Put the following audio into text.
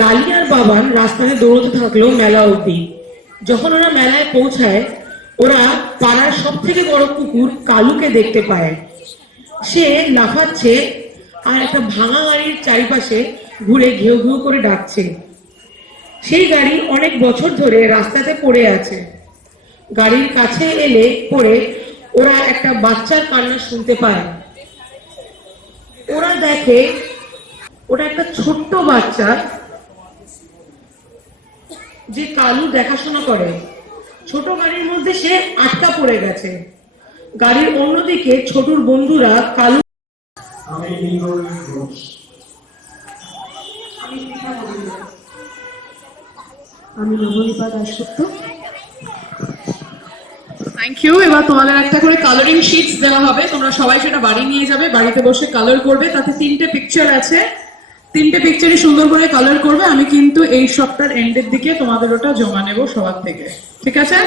লালি আর বাবান রাস্তায় দৌড়তে থাকলো মেলা অবধি। যখন ওরা মেলায় পৌঁছায়, ওরা পাড়ার সব থেকে বড় কুকুর কালুকে দেখতে পায়। সে লাফাচ্ছে আর একটা ভাঙা গাড়ির চারিপাশে ঘুরে ঘেউ ঘেউ করে ডাকছে। সেই গাড়ি অনেক বছর ধরে রাস্তাতে পড়ে আছে। গাড়ির কাছে এলে পরে ওরা একটা বাচ্চার কান্না শুনতে পায়। ওরা দেখে ওটা একটা ছোট্ট বাচ্চা, যে কালু দেখাশোনা করে। ছোট গাড়ির মধ্যে সে আটকা পড়ে গেছে। গাড়ির অন্যদিকে ছোটুর বন্ধুরা কালু আমি নবনীতা দাসগুপ্ত। Thank you. এবার তোমাদের একটা করে কালারিং শিটস দেওয়া হবে, তোমরা সবাই সেটা বাড়ি নিয়ে যাবে, বাড়িতে বসে কালার করবে। তাতে 3টে পিকচার আছে, 3টে পিকচারই সুন্দর করে কালার করবে। আমি কিন্তু এই সপ্তাহের এন্ডের দিকে তোমাদের ওটা জমা নেব সবার থেকে, ঠিক আছে?